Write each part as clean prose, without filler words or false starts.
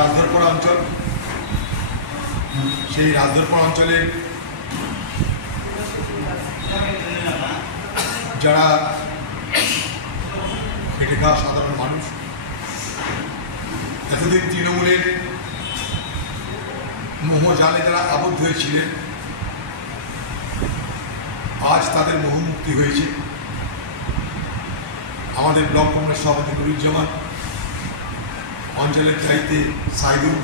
রাজধরপাড়া অঞ্চল। সেই রাজধরপাড়া অঞ্চলে যারা খেটে খাওয়া সাধারণ মানুষ, এতদিন তৃণমূলের মোহজালে যারা আবদ্ধ হয়েছিলেন, আজ তাদের মোহমুক্তি হয়েছে। আমাদের ব্লক কংগ্রেস সভাপতি নুরুজ্জামান, অঞ্চলের দায়িত্বে সাইদুল,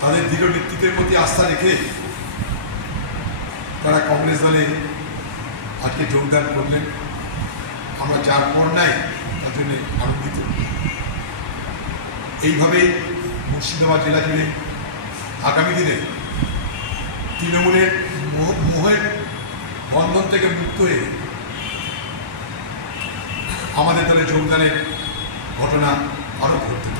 তাদের দৃঢ় নেতৃত্বের প্রতি আস্থা রেখে তারা কংগ্রেস দলে আজকে যোগদান করলেন। আমরা যার পর নাই তার জন্য আনন্দিত। এইভাবেই মুর্শিদাবাদ জেলা জুড়ে আগামী দিনে তৃণমূলের মোহের বন্ধন থেকে মুক্ত হয়ে আমাদের দলে যোগদানের ঘটনা আরও ঘটতে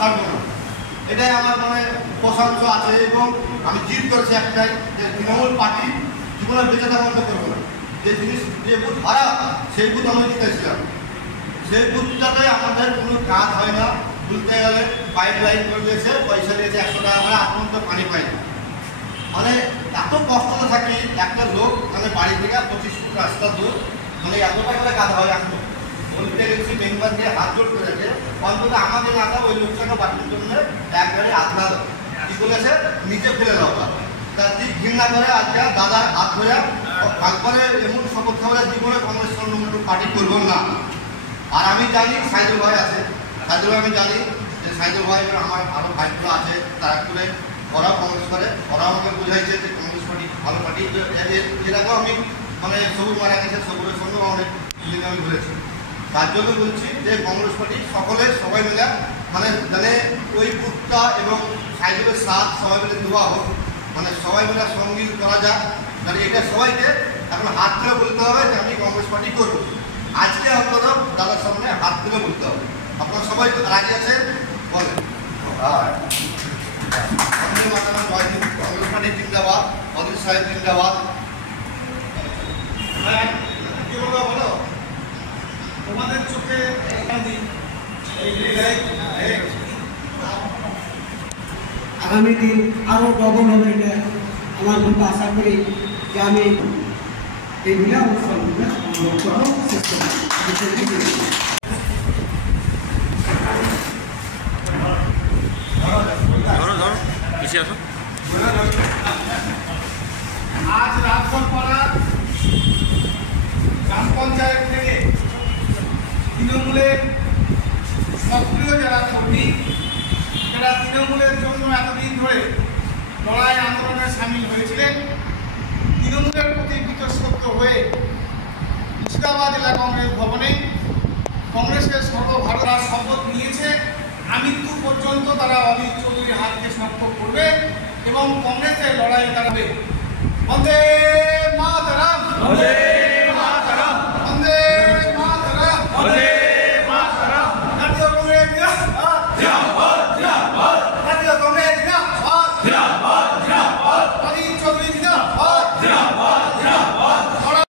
থাকবে। এটাই আমার মানে প্রশংসা আছে এবং আমি জিদ করেছি একটাই, যে তৃণমূল পার্টি জীবনে বেঁচে থাকা বন্ধ করবো না। যে জিনিস যে বুথ হারা সেই বুথ আমি জিতেছিলাম, সেই বুথটাতে আমাদের কোনো কাজ হয় না। বুঝতে গেলে পাইপ লাইন করে দিয়েছে, পয়সা দিয়েছে 100 টাকা করে, এখন তো পানি পাই না। মানে এত কষ্টতে থাকি, একটা লোক মানে বাড়ি থেকে 25 ফুট রাস্তা দূর, মানে এতটা করে কাজ হয়। এখন বলতে গেছি মেম্বার দিয়ে হাত জোর করেছে, অন্তত আমাদের নাটা ওই লোকটাকে বাড়ির জন্য একবারে আধা কি করেছে, নিচে ফেলে দেওয়া। তার দিক ঘৃণা করে আজকে দাদা হাত ধরে একবারে এমন শপথ খাবার জীবনে কংগ্রেস পার্টি করবো না। আর আমি জানি সাইদুল ভাই আছে, সাইদুল ভাই আমি জানি যে সাইদুল ভাই আমার আরও ভাইগুলো আছে, তারা করে ওরাও কংগ্রেস করে, ওরাও আমাকে বোঝাইছে যে কংগ্রেস পার্টি ভালো পার্টি। এটাকেও আমি মানে সবুজ মারা গেছে, সবুজের সঙ্গেও অনেক আমি ঘুরেছি। তার জন্য বলছি যে কংগ্রেস পার্টি সকলের সবাই মিলে মানে জানে ওই বুথটা এবং সাইদুলের সাথ সবাই মিলে দেওয়া হোক, মানে সবাই মিলে সঙ্গীত করা যাক। মানে এটা সবাইকে এখন হাত তুলে বলতে হবে যে আমি কংগ্রেস পার্টি করবো। আজকে আপনারা দাদার সামনে হাত তুলে বলতে হবে। আপনারা সবাই রাজি আছেন বলেন? কংগ্রেস পার্টি জিন্দাবাদ, অজিত সাহেব জিন্দাবাদ। বলো তোমাদের চোখে আগামী দিন আরও ডবল হবে, এটা আমার খুব আশা করি যে আমি এইগুলো অনুষ্ঠানগুলো চেষ্টা করি। আজ রাজধরপাড়া গ্রাম পঞ্চায়েত থেকে তৃণমূলের সক্রিয় যারা কর্মী, যারা তৃণমূলের জন্য এতদিন ধরে লড়াই আন্দোলনে সামিল হয়েছিলেন, তৃণমূলের প্রতি বিতর্ক হয়ে মুর্শিদাবাদ জেলা কংগ্রেস ভবনে কংগ্রেসের সর্বভারত শপথ নিয়েছে। আমৃত্যু পর্যন্ত তারা অমিত চৌধুরীর হাতকে শক্ত করবে এবং কংগ্রেসের লড়াই দাঁড়াবে। বন্দে মাতরম।